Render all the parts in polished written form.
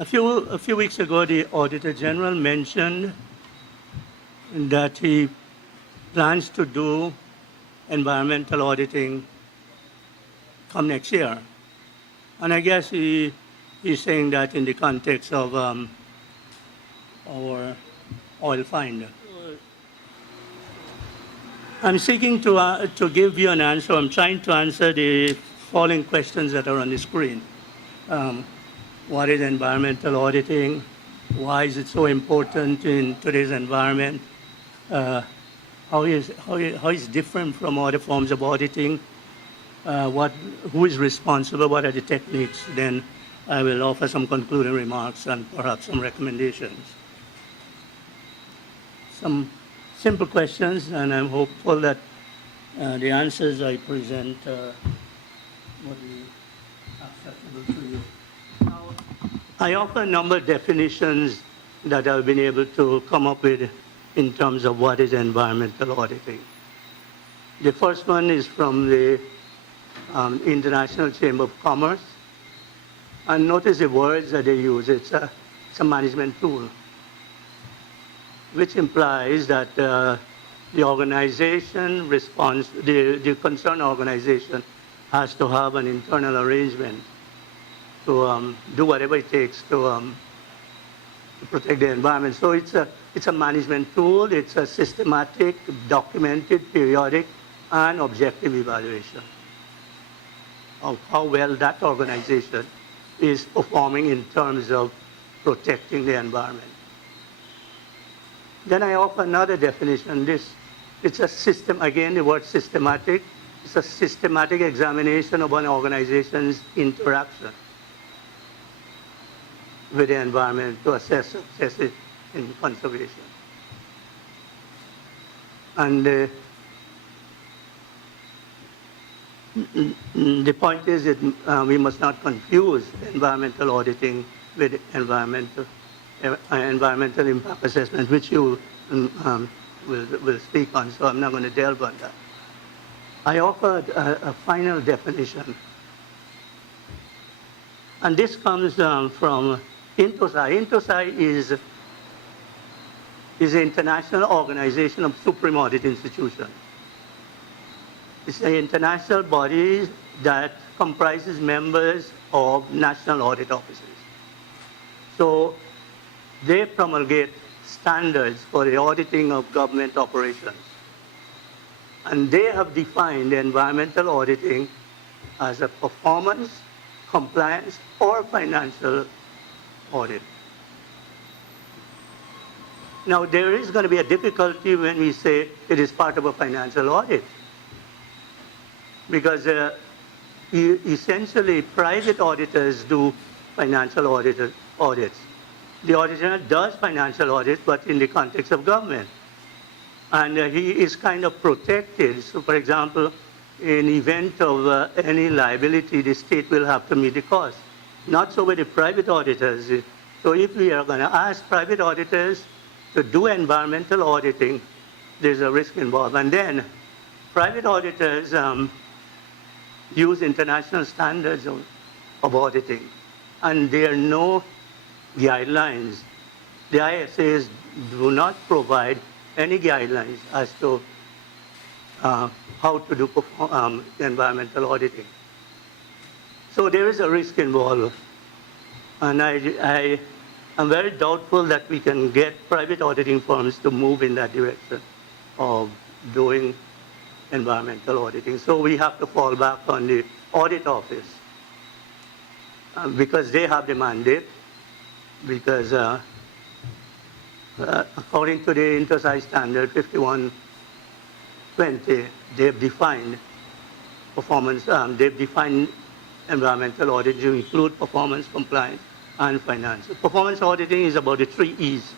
A few weeks ago, the Auditor-General mentioned that he plans to do environmental auditing come next year. And I guess he's saying that in the context of our oil find. I'm seeking to give you an answer. I'm trying to answer the following questions that are on the screen. What is environmental auditing? Why is it so important in today's environment? How is it different from other forms of auditing? Who is responsible? What are the techniques? Then I will offer some concluding remarks and perhaps some recommendations. Some simple questions, and I'm hopeful that the answers I present will be acceptable to you. Now, I offer a number of definitions that I've been able to come up with in terms of what is environmental auditing. The first one is from the International Chamber of Commerce. And notice the words that they use. It's a management tool, which implies that the organization the concerned organization has to have an internal arrangement to do whatever it takes to protect the environment. So it's a management tool. It's a systematic, documented, periodic, and objective evaluation of how well that organization is performing in terms of protecting the environment. Then I offer another definition. It's a system, again, the word systematic. It's a systematic examination of an organization's interaction with the environment to assess success in conservation. And the point is that we must not confuse environmental auditing with environmental impact assessment, which you will speak on, so I'm not going to delve on that. I offered a final definition, and this comes from INTOSAI. INTOSAI is the International Organization of Supreme Audit Institutions. It's an international body that comprises members of national audit offices. So they promulgate standards for the auditing of government operations. And they have defined environmental auditing as a performance, compliance, or financial audit. Now, there is going to be a difficulty when we say it is part of a financial audit, because essentially private auditors do financial audits. The auditor does financial audits, but in the context of government. And he is kind of protected. So, for example, in event of any liability, the state will have to meet the cost. Not so with the private auditors. So if we are going to ask private auditors to do environmental auditing, there's a risk involved. And then private auditors use international standards of auditing. And there are no guidelines. The ISAs do not provide any guidelines as to how to do environmental auditing. So there is a risk involved. And I am very doubtful that we can get private auditing firms to move in that direction of doing environmental auditing. So we have to fall back on the audit office because they have the mandate, because according to the INTOSAI standard 5120, they've defined performance, they've defined environmental audit to include performance, compliance, and finance. Performance auditing is about the 3 E's.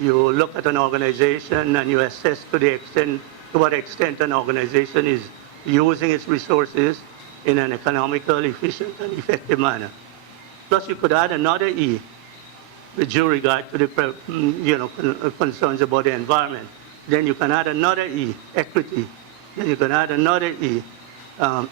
You look at an organization and you assess to what extent an organization is using its resources in an economical, efficient, and effective manner. Plus, you could add another E with due regard to the concerns about the environment. Then you can add another E, equity. Then you can add another E,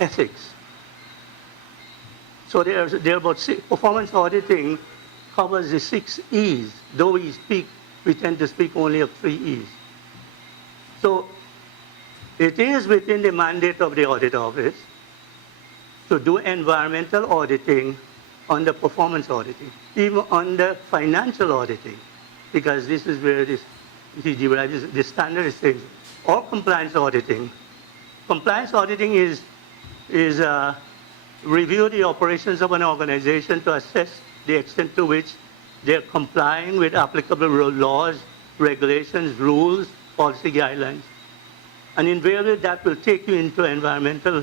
ethics. So there are about performance auditing covers the 6 E's, though we tend to speak only of 3 E's. So it is within the mandate of the audit office to do environmental auditing under performance auditing, even under financial auditing, because this is where the standard is saying, or compliance auditing. Compliance auditing is review the operations of an organization to assess the extent to which they're complying with applicable laws, regulations, rules, policy guidelines. And invariably that will take you into environmental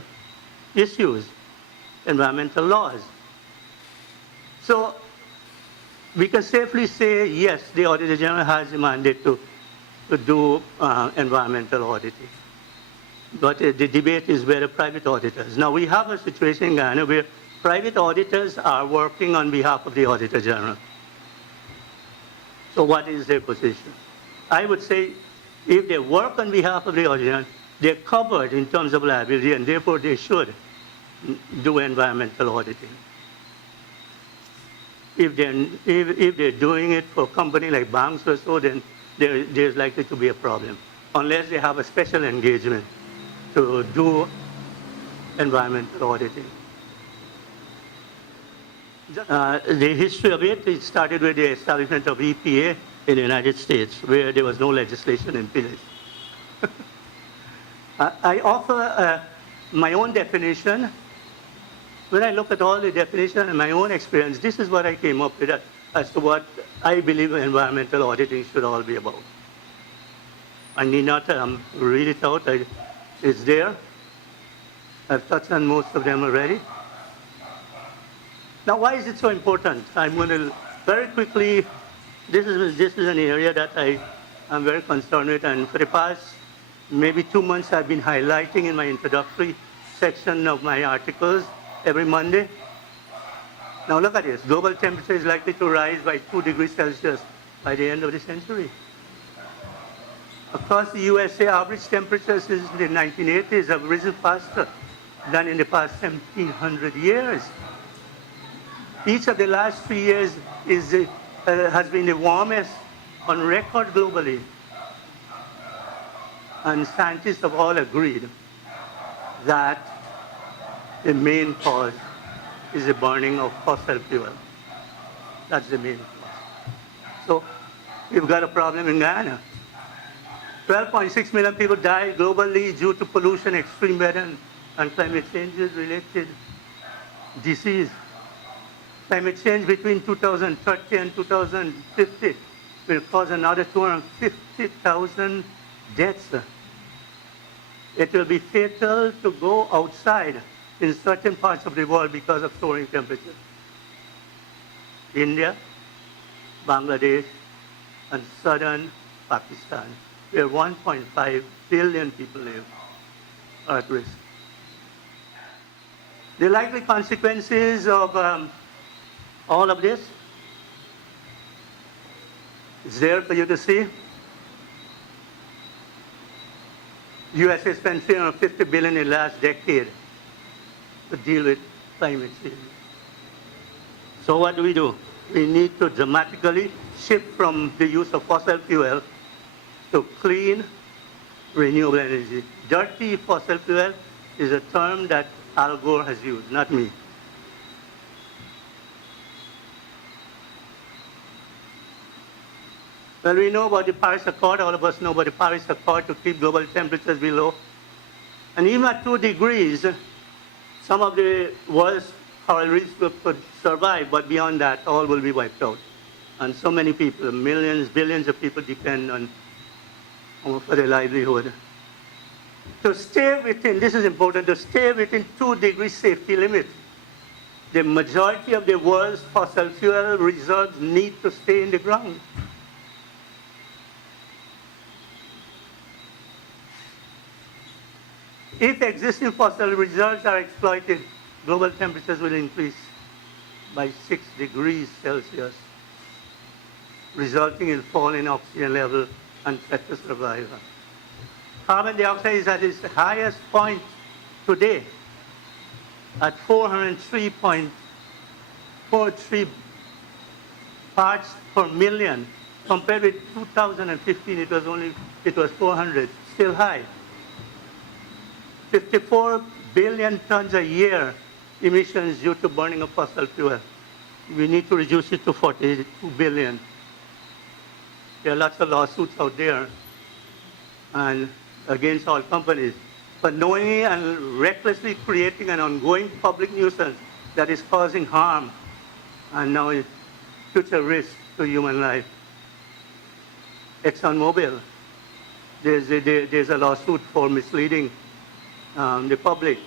issues, environmental laws. So we can safely say, yes, the Auditor-General has a mandate to do environmental auditing. But the debate is whether private auditors. Now we have a situation in Guyana where private auditors are working on behalf of the Auditor-General. So what is their position? I would say if they work on behalf of the Auditor-General, they're covered in terms of liability, and therefore they should do environmental auditing. If they're doing it for a company like banks or so, then there's likely to be a problem, unless they have a special engagement to do environmental auditing. The history of it started with the establishment of EPA in the United States, where there was no legislation in place. I offer my own definition. When I look at all the definition and my own experience, this is what I came up with as to what I believe environmental auditing should all be about. I need not read it out. It's there. I've touched on most of them already. Now, why is it so important? I'm going to very quickly, this is an area that I'm very concerned with, and for the past maybe 2 months I've been highlighting in my introductory section of my articles every Monday. Now look at this. Global temperature is likely to rise by 2 degrees Celsius by the end of the century. Across the USA, average temperatures since the 1980s have risen faster than in the past 1,700 years. Each of the last 3 years has been the warmest on record globally. And scientists have all agreed that the main cause is the burning of fossil fuel. That's the main cause. So we've got a problem in Guyana. 12.6 million people died globally due to pollution, extreme weather, and climate change-related disease. Climate change between 2030 and 2050 will cause another 250,000 deaths. It will be fatal to go outside in certain parts of the world because of soaring temperatures. India, Bangladesh, and southern Pakistan, where 1.5 billion people live, are at risk. The likely consequences of all of this is there for you to see. USA spent $350 billion in the last decade to deal with climate change. So what do? We need to dramatically shift from the use of fossil fuel to clean, renewable energy. Dirty fossil fuel is a term that Al Gore has used, not me. Well, we know about the Paris Accord. All of us know about the Paris Accord to keep global temperatures below. And even at 2 degrees, some of the world's coral reefs could survive, but beyond that, all will be wiped out. And so many people, millions, billions of people depend on for their livelihood. To stay within, this is important, to stay within 2 degrees safety limit. The majority of the world's fossil fuel reserves need to stay in the ground. If existing fossil reserves are exploited, global temperatures will increase by 6 degrees Celsius, resulting in fall in oxygen level and threat to survival. Carbon dioxide is at its highest point today at 403 4.3 parts per million. Compared with 2015, it was 400, still high. 54 billion tons a year emissions due to burning of fossil fuel. We need to reduce it to 42 billion. There are lots of lawsuits out there and against all companies. But knowingly and recklessly creating an ongoing public nuisance that is causing harm and now is future risk to human life. ExxonMobil, there's a lawsuit for misleading the public.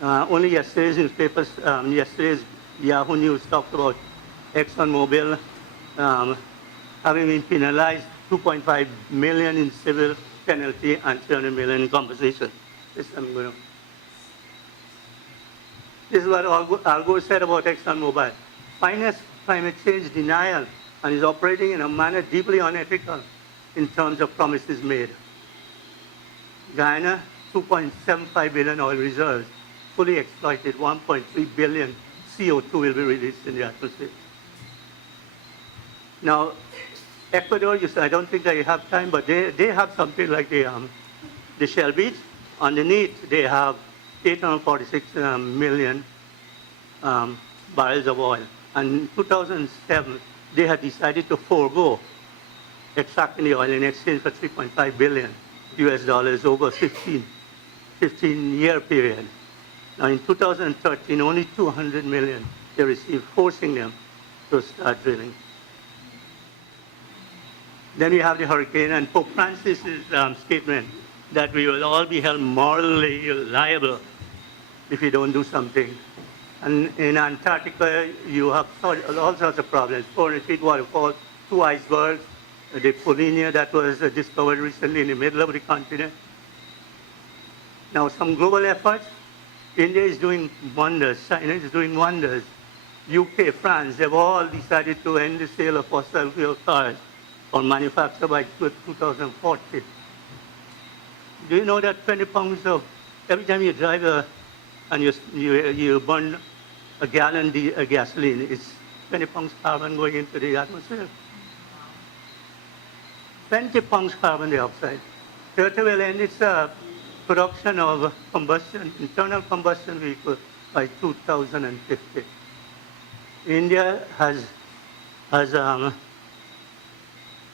Only yesterday's newspapers, yesterday's Yahoo News talked about ExxonMobil having been penalized 2.5 million in civil penalty and 300 million in compensation. This is what Al Gore said about ExxonMobil. Finest climate change denial and is operating in a manner deeply unethical in terms of promises made. Guyana, 2.75 billion oil reserves, fully exploited, 1.3 billion CO2 will be released in the atmosphere. Now, Ecuador, I don't think they have time, but they have something like the Shell Beach. Underneath, they have 846 million barrels of oil. And in 2007, they had decided to forego extracting the oil in exchange for $3.5 billion over a 15-year period. Now, in 2013, only 200 million they received, forcing them to start drilling. Then we have the hurricane, and Pope Francis's statement that we will all be held morally liable if we don't do something. And in Antarctica, you have all sorts of problems. 400 feet waterfall, 2 icebergs, the Polinia that was discovered recently in the middle of the continent. Now, some global efforts. India is doing wonders. China is doing wonders. UK, France, they've all decided to end the sale of fossil fuel cars or manufacture by 2040. Do you know that 20 pounds of, every time you drive and you burn a gallon of gasoline, it's 20 pounds carbon going into the atmosphere. 20 pounds carbon dioxide. Toyota will end its production of internal combustion vehicles by 2050. India has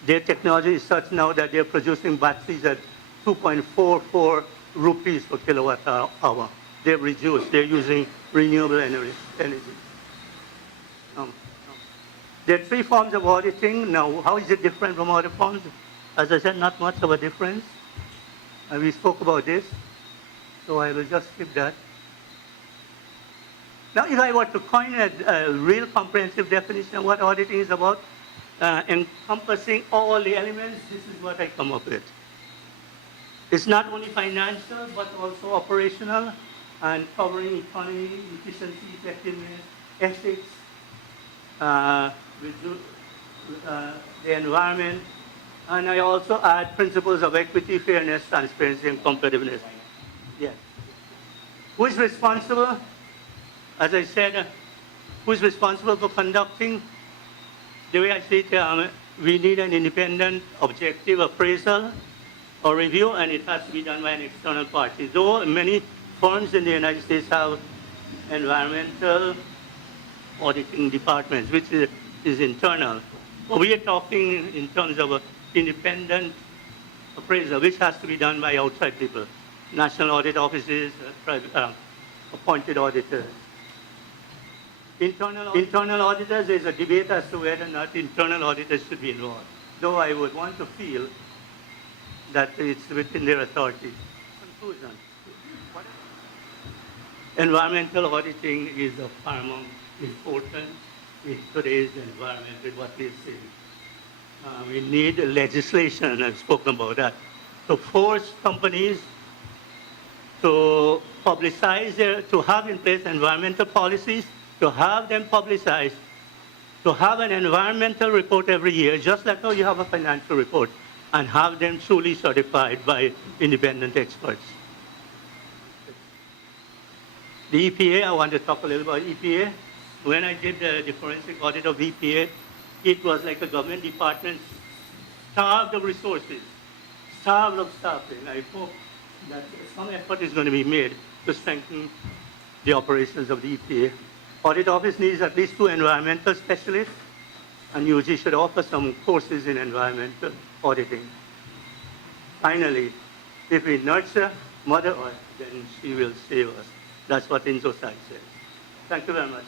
their technology is such now that they're producing batteries at 2.44 rupees per kilowatt hour. They've reduced. They're using renewable energy. There are 3 forms of auditing. Now, how is it different from other forms? As I said, not much of a difference. We spoke about this, so I will just skip that. Now, if I were to coin a real comprehensive definition of what auditing is about, encompassing all the elements, this is what I come up with. It's not only financial, but also operational, and covering economy, efficiency, effectiveness, ethics, the environment, and I also add principles of equity, fairness, transparency, and competitiveness. Yes. Who is responsible? As I said, who is responsible for conducting? The way I see it, we need an independent, objective appraisal or review, and it has to be done by an external party. Though many firms in the United States have environmental auditing departments, which is internal. But we are talking in terms of an independent appraisal, which has to be done by outside people, national audit offices, appointed auditors. Internal auditors, there's a debate as to whether or not internal auditors should be involved, though I would want to feel that it's within their authority. Conclusion. Environmental auditing is of paramount importance in today's environment with what we're seeing. We need legislation, I've spoken about that, to force companies to publicize to have in place environmental policies, to have them publicized, to have an environmental report every year, just like how you have a financial report, and have them truly certified by independent experts. The EPA, I want to talk a little about EPA. when I did the forensic audit of EPA, it was like a government department starved of resources, starved of staffing. I hope that some effort is going to be made to strengthen the operations of the EPA. Audit office needs at least 2 environmental specialists, and UG should offer some courses in environmental auditing. Finally, if we nurture Mother Earth, then she will save us. That's what INSOSAI says. Thank you very much.